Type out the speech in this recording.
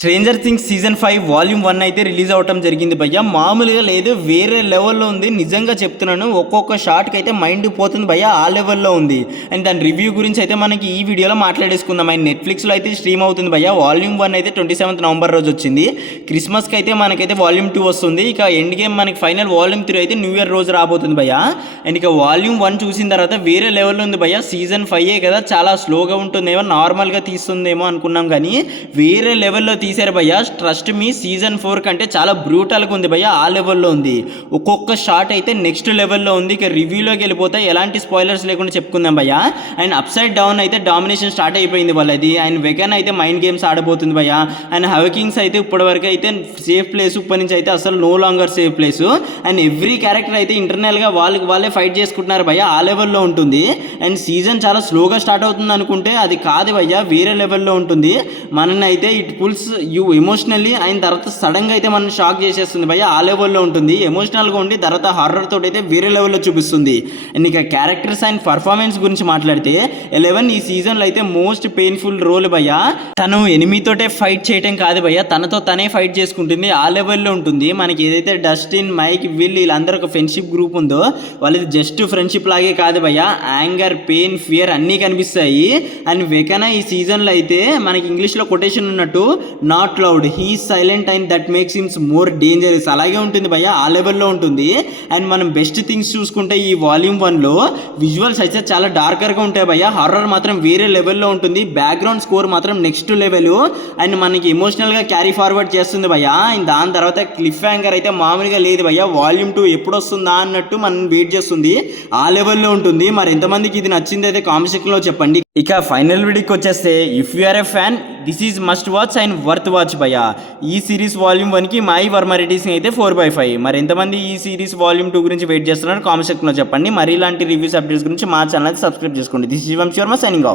Stranger things season 5 volume 1 అయితే release అవటం జరిగింది భయ్య. మామూలుగా లేదు, వేరే లెవెల్లో ఉంది. నిజంగా చెప్తున్నాను, ఒక్కొక్క షాట్కి అయితే మైండ్ పోతుంది భయ్య, ఆ లెవెల్లో ఉంది. అండ్ దాని రివ్యూ గురించి అయితే మనకి ఈ వీడియోలో మాట్లాడేసుకుందాం. అండ్ నెట్ఫ్లిక్స్లో అయితే స్ట్రీమ్ అవుతుంది భయ్య. వాల్యూమ్ 1 అయితే 27th నవంబర్ రోజు వచ్చింది. క్రిస్మస్కి అయితే మనకైతే వాల్యూమ్ 2 వస్తుంది. ఇక ఎండ్ గేమ్ మనకి ఫైనల్ వాల్యూమ్ 3 అయితే న్యూ ఇయర్ రోజు రాబోతుంది భయ్య. అండ్ ఇక వాల్యూమ్ 1 చూసిన తర్వాత వేరే లెవెల్లో ఉంది భయ్య. సీజన్ 5 కదా, చాలా స్లోగా ఉంటుందేమో, నార్మల్గా తీస్తుందేమో అనుకున్నాం, కానీ వేరే లెవెల్లో తీశారు భయ్య. ట్రస్ట్ మీ, సీజన్ 4 కంటే చాలా బ్రూటల్గా ఉంది భయ్య, ఆ లెవెల్లో ఉంది. ఒక్కొక్క షాట్ అయితే నెక్స్ట్ లెవెల్లో ఉంది. ఇక రివ్యూలోకి వెళ్ళిపోతే ఎలాంటి స్పాయిలర్స్ లేకుండా చెప్పుకుందాం భయ్య. అండ్ అప్ సైడ్ డౌన్ అయితే డామినేషన్ స్టార్ట్ అయిపోయింది వాళ్ళది. అండ్ వెగన్ అయితే మైండ్ గేమ్స్ ఆడబోతుంది భయ్య. అండ్ హవకింగ్స్ అయితే ఇప్పటివరకు అయితే సేఫ్ ప్లేస్, ఇప్పటి నుంచి అయితే అసలు no longer safe place. And every character అయితే ఇంటర్నల్గా వాళ్ళే ఫైట్ చేసుకుంటున్నారు భయ్య, ఆ లెవెల్లో ఉంటుంది. అండ్ సీజన్ చాలా స్లోగా స్టార్ట్ అవుతుంది అనుకుంటే అది కాదు భయ్య, వేరే లెవెల్లో ఉంటుంది. మనల్ని అయితే ఇట్ పుల్స్ యూ ఎమోషనల్లీ, అయిన తర్వాత సడన్గా అయితే మనం షాక్ చేసేస్తుంది భయ్య, ఆ లెవెల్లో ఉంటుంది. ఎమోషనల్గా ఉండి తర్వాత హారర్ తోటి అయితే వేరే లెవెల్లో చూపిస్తుంది. అండ్ ఇక క్యారెక్టర్స్ అండ్ పర్ఫార్మెన్స్ గురించి మాట్లాడితే 11 ఈ సీజన్లో అయితే మోస్ట్ పెయిన్ఫుల్ రోల్ భయ్య. తను ఎనిమితోటే ఫైట్ చేయటం కాదు భయ్య, తనతో తనే ఫైట్ చేసుకుంటుంది, ఆ లెవెల్లో ఉంటుంది. మనకి ఏదైతే డస్టిన్, మైక్, విల్ వీళ్ళందరూ ఒక ఫ్రెండ్షిప్ గ్రూప్ ఉందో వాళ్ళది జస్ట్ ఫ్రెండ్షిప్ లాగే కాదు భయ్య, యాంగర్, పెయిన్, ఫియర్ అన్నీ కనిపిస్తాయి. అండ్ వెకనా ఈ సీజన్లో అయితే మనకి ఇంగ్లీష్లో కొటేషన్ ఉన్నట్టు, not loud, he silent and that makes hymns more dangerous, అలాగే ఉంటుంది భయ్య, ఆ లెవెల్లో ఉంటుంది. అండ్ మనం బెస్ట్ థింగ్స్ చూసుకుంటే ఈ వాల్యూమ్ 1లో విజువల్స్ అయితే చాలా డార్కర్గా ఉంటాయి భయ్య, హారర్ మాత్రం వేరే లెవెల్లో ఉంటుంది, బ్యాక్గ్రౌండ్ స్కోర్ మాత్రం నెక్స్ట్ లెవెల్. అండ్ మనకి ఎమోషనల్గా క్యారీ ఫార్వర్డ్ చేస్తుంది భయ్య. అండ్ దాని తర్వాత క్లిఫ్ హ్యాంగర్ అయితే మామూలుగా లేదు భయ్య, వాల్యూమ్ 2 ఎప్పుడు వస్తుందా అన్నట్టు మనం వెయిట్ చేస్తుంది, ఆ లెవెల్లో ఉంటుంది. మరి ఎంతమందికి ఇది నచ్చింది అయితే కామెంట్ సెక్షన్లో చెప్పండి. ఇక ఫైనల్ వీడియోకి వచ్చేస్తే, if you are a fan this is must watch and worth watch భయ్య. ఈ సిరీస్ వాల్యూమ్ 1కి మై వర్మ రేటింగ్స్ అయితే 4/5. మరి ఎంతమంది ఈ సిరీస్ వాల్యూమ్ 2 గురించి వెయిట్ చేస్తున్నారు కామెంట్ సెక్షన్లో చెప్పండి. మరి ఇలాంటి రివ్యూస్ అప్డేట్స్ గురించి మా ఛానల్ సబ్స్క్రైబ్ చేసుకోండి. This is Vamshi Varma signing of.